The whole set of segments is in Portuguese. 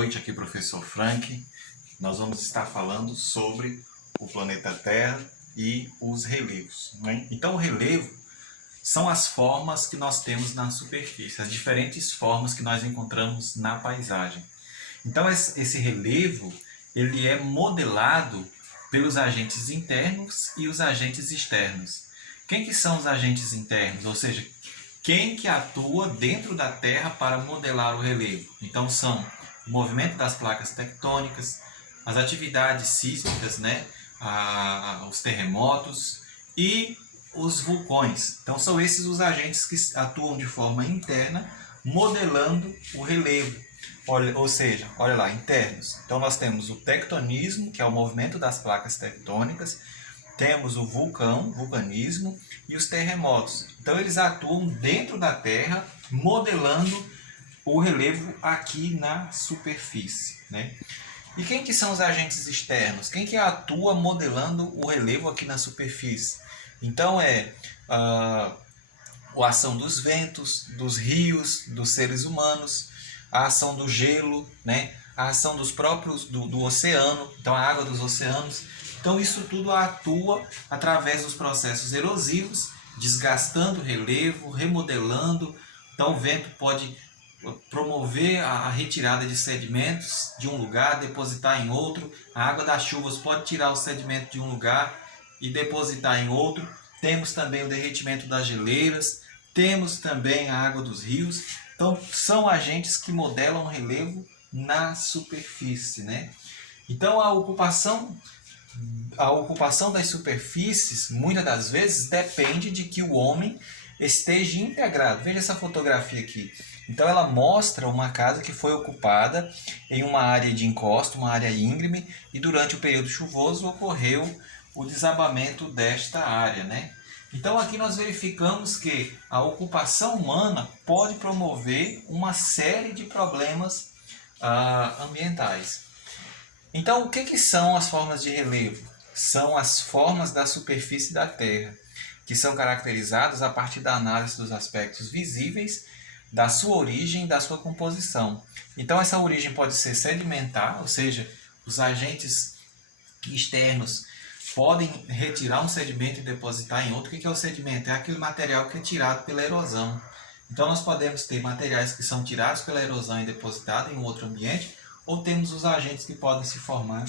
noite, aqui professor Frank. Nós vamos estar falando sobre o planeta Terra e os relevos, né? Então o relevo são as formas que nós temos na superfície, as diferentes formas que nós encontramos na paisagem. Então esse relevo ele é modelado pelos agentes internos e os agentes externos. Quem que são os agentes internos? Ou seja, quem que atua dentro da Terra para modelar o relevo? Então são o movimento das placas tectônicas, as atividades sísmicas, né? Os terremotos e os vulcões. Então são esses os agentes que atuam de forma interna, modelando o relevo. Ou seja, olha lá, internos. Então nós temos o tectonismo, que é o movimento das placas tectônicas, temos o vulcanismo e os terremotos. Então eles atuam dentro da Terra, modelando o relevo aqui na superfície, né? E quem que são os agentes externos? Quem que atua modelando o relevo aqui na superfície? Então é a ação dos ventos, dos rios, dos seres humanos, a ação do gelo, né? A ação dos próprios do oceano, então a água dos oceanos. Então isso tudo atua através dos processos erosivos, desgastando o relevo, remodelando. Então o vento pode promover a retirada de sedimentos de um lugar, depositar em outro. A água das chuvas pode tirar o sedimento de um lugar e depositar em outro. Temos também o derretimento das geleiras, temos também a água dos rios. Então são agentes que modelam o relevo na superfície, né? Então a ocupação das superfícies, muitas das vezes, depende de que o homem esteja integrado. Veja essa fotografia aqui. Então ela mostra uma casa que foi ocupada em uma área de encosto, uma área íngreme, e durante o período chuvoso ocorreu o desabamento desta área, né? Então aqui nós verificamos que a ocupação humana pode promover uma série de problemas ambientais. Então, o que são as formas de relevo? São as formas da superfície da Terra, que são caracterizadas a partir da análise dos aspectos visíveis, da sua origem e da sua composição. Então, essa origem pode ser sedimentar, ou seja, os agentes externos podem retirar um sedimento e depositar em outro. O que é o sedimento? É aquele material que é tirado pela erosão. Então, nós podemos ter materiais que são tirados pela erosão e depositados em um outro ambiente, ou temos os agentes que podem se formar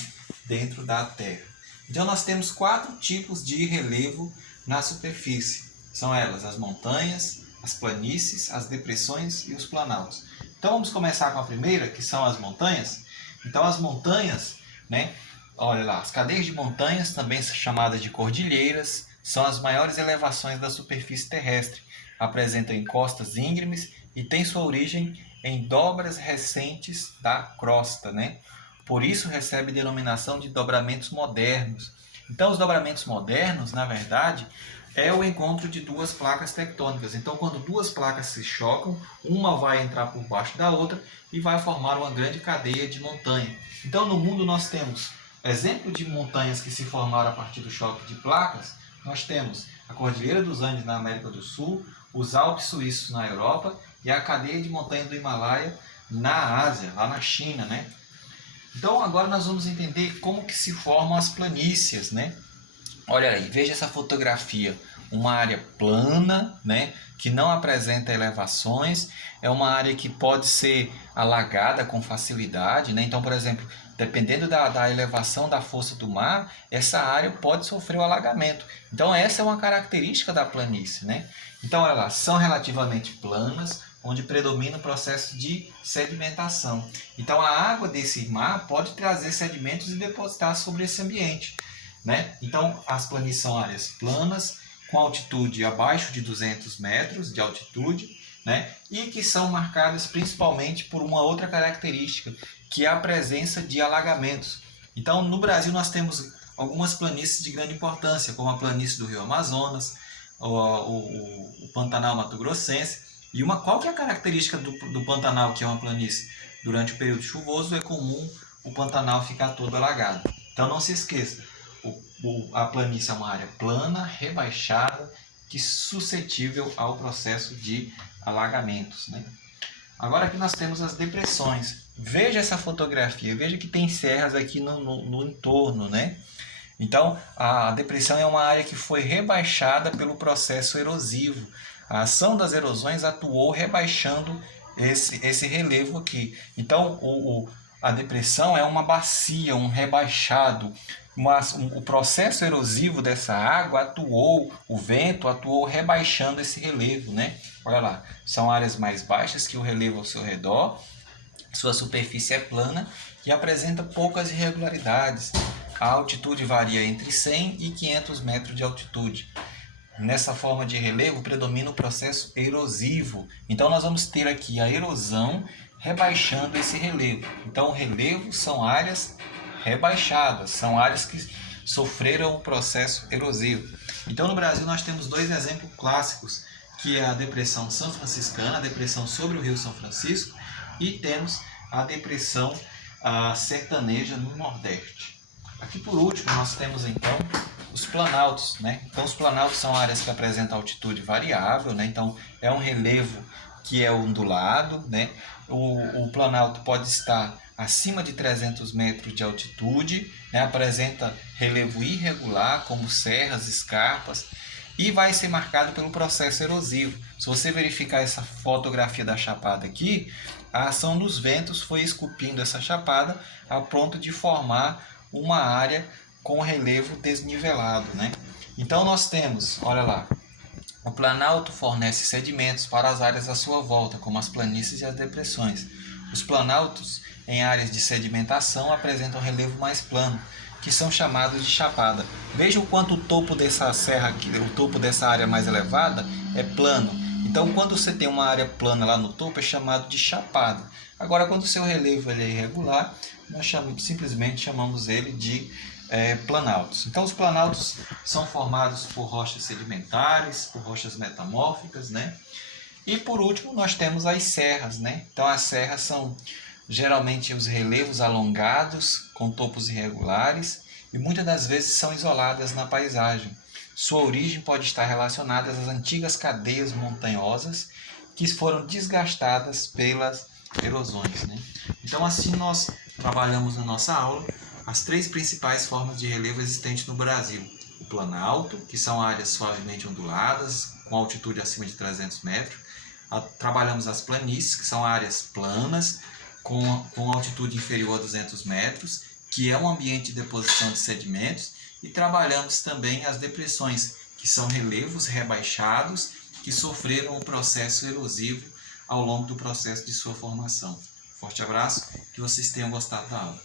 dentro da Terra. Então nós temos 4 tipos de relevo na superfície. São elas as montanhas, as planícies, as depressões e os planaltos. Então vamos começar com a primeira, que são as montanhas. Então as montanhas, né? Olha lá, as cadeias de montanhas, também chamadas de cordilheiras, são as maiores elevações da superfície terrestre. Apresentam encostas íngremes e têm sua origem em dobras recentes da crosta, né? Por isso recebe denominação de dobramentos modernos. Então os dobramentos modernos, na verdade, é o encontro de duas placas tectônicas. Então quando duas placas se chocam, uma vai entrar por baixo da outra e vai formar uma grande cadeia de montanha. Então no mundo nós temos exemplo de montanhas que se formaram a partir do choque de placas. Nós temos a Cordilheira dos Andes na América do Sul, os Alpes suíços na Europa e a cadeia de montanha do Himalaia na Ásia, lá na China, né? Então agora nós vamos entender como que se formam as planícies, né? Olha aí, veja essa fotografia, uma área plana, né, que não apresenta elevações, é uma área que pode ser alagada com facilidade, né? Então, por exemplo, dependendo da elevação da força do mar, essa área pode sofrer o alagamento. Então essa é uma característica da planície, né? Então, olha lá, são relativamente planas, onde predomina o processo de sedimentação. Então a água desse mar pode trazer sedimentos e depositar sobre esse ambiente, né? Então as planícies são áreas planas, com altitude abaixo de 200 metros de altitude, né? E que são marcadas principalmente por uma outra característica, que é a presença de alagamentos. Então no Brasil nós temos algumas planícies de grande importância, como a planície do Rio Amazonas, o Pantanal Mato Grossense. E qual que é a característica do Pantanal, que é uma planície? Durante o período chuvoso é comum o Pantanal ficar todo alagado. Então não se esqueça, a planície é uma área plana, rebaixada, que é suscetível ao processo de alagamentos, né? Agora aqui nós temos as depressões. Veja essa fotografia, veja que tem serras aqui no entorno, né? Então, a depressão é uma área que foi rebaixada pelo processo erosivo. A ação das erosões atuou rebaixando esse relevo aqui. Então, a depressão é uma bacia, um rebaixado. O processo erosivo dessa água atuou, o vento atuou rebaixando esse relevo, né? Olha lá, são áreas mais baixas que o relevo ao seu redor, sua superfície é plana e apresenta poucas irregularidades. A altitude varia entre 100 e 500 metros de altitude. Nessa forma de relevo predomina o processo erosivo. Então nós vamos ter aqui a erosão rebaixando esse relevo. Então o relevo são áreas rebaixadas, são áreas que sofreram o processo erosivo. Então no Brasil nós temos dois exemplos clássicos, que é a depressão São Franciscana, a depressão sobre o Rio São Francisco, e temos a depressão sertaneja no Nordeste. Aqui por último nós temos então os planaltos, né? Então os planaltos são áreas que apresentam altitude variável, né? Então é um relevo que é ondulado, né? O planalto pode estar acima de 300 metros de altitude, né? Apresenta relevo irregular, como serras, escarpas, e vai ser marcado pelo processo erosivo. Se você verificar essa fotografia da chapada aqui, a ação dos ventos foi esculpindo essa chapada a ponto de formar uma área com relevo desnivelado, né? Então nós temos, olha lá, o planalto fornece sedimentos para as áreas à sua volta, como as planícies e as depressões. Os planaltos em áreas de sedimentação apresentam relevo mais plano, que são chamados de chapada. Veja o quanto o topo dessa serra aqui, o topo dessa área mais elevada é plano. Então quando você tem uma área plana lá no topo é chamado de chapada. Agora quando o seu relevo ele é irregular, nós simplesmente chamamos ele de planaltos. Então os planaltos são formados por rochas sedimentares, por rochas metamórficas, né? E por último nós temos as serras, né? Então as serras são geralmente os relevos alongados, com topos irregulares, e muitas das vezes são isoladas na paisagem. Sua origem pode estar relacionada às antigas cadeias montanhosas que foram desgastadas pelas erosões, né? Então assim nós trabalhamos na nossa aula as três principais formas de relevo existentes no Brasil. O planalto, que são áreas suavemente onduladas, com altitude acima de 300 metros. Trabalhamos as planícies, que são áreas planas, com altitude inferior a 200 metros, que é um ambiente de deposição de sedimentos. E trabalhamos também as depressões, que são relevos rebaixados, que sofreram o processo erosivo ao longo do processo de sua formação. Forte abraço, que vocês tenham gostado da aula.